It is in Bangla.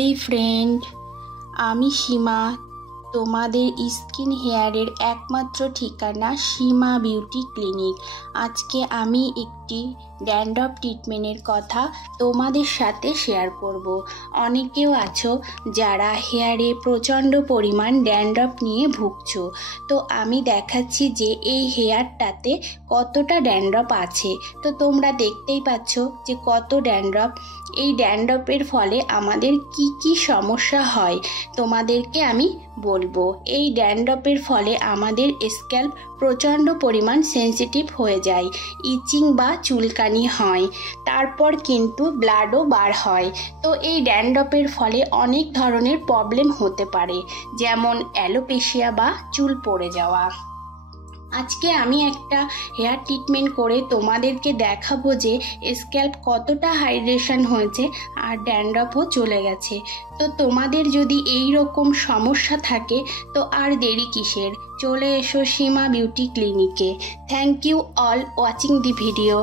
হাই ফ্রেন্ড, আমি সীমা। তোমাদের স্কিন হেয়ারের একমাত্র ঠিকানা সীমা বিউটি ক্লিনিক। আজকে আমি একটি ড্যান্ড্রফ ট্রিটমেন্টের কথা তোমাদের সাথে শেয়ার করব। অনেকেও আছো যারা হেয়ারে প্রচণ্ড পরিমাণ ড্যান্ড্রফ নিয়ে ভুগছো। তো আমি দেখাচ্ছি যে এই হেয়ারটাতে কতটা ড্যান্ড্রফ আছে। তো তোমরা দেখতেই পাচ্ছ যে কত ড্যান্ড্রফ। এই ড্যান্ড্রফের ফলে আমাদের কি কি সমস্যা হয় তোমাদেরকে আমি বলবো। এই ড্যান্ড্রফের ফলে আমাদের স্ক্যাল্প প্রচণ্ড পরিমাণ সেনসিটিভ হয়ে যায়, ইচিং বা চুলকানি হয়, তারপর কিন্তু ব্লাডও বার হয়। তো এই ড্যান্ড্রফের ফলে অনেক ধরনের প্রবলেম হতে পারে, যেমন অ্যালোপেশিয়া বা চুল পড়ে যাওয়া। আজকে আমি একটা হেয়ার ট্রিটমেন্ট করে তোমাদেরকে দেখাবো যে স্ক্যাল্প কতটা হাইড্রেশন হয়েছে আর ড্যান্ড্রফও চলে গেছে। তো তোমাদের যদি এই রকম সমস্যা থাকে তো আর দেরি কিসের, চলে এসো সীমা বিউটি ক্লিনিকে। Thank you all watching the video.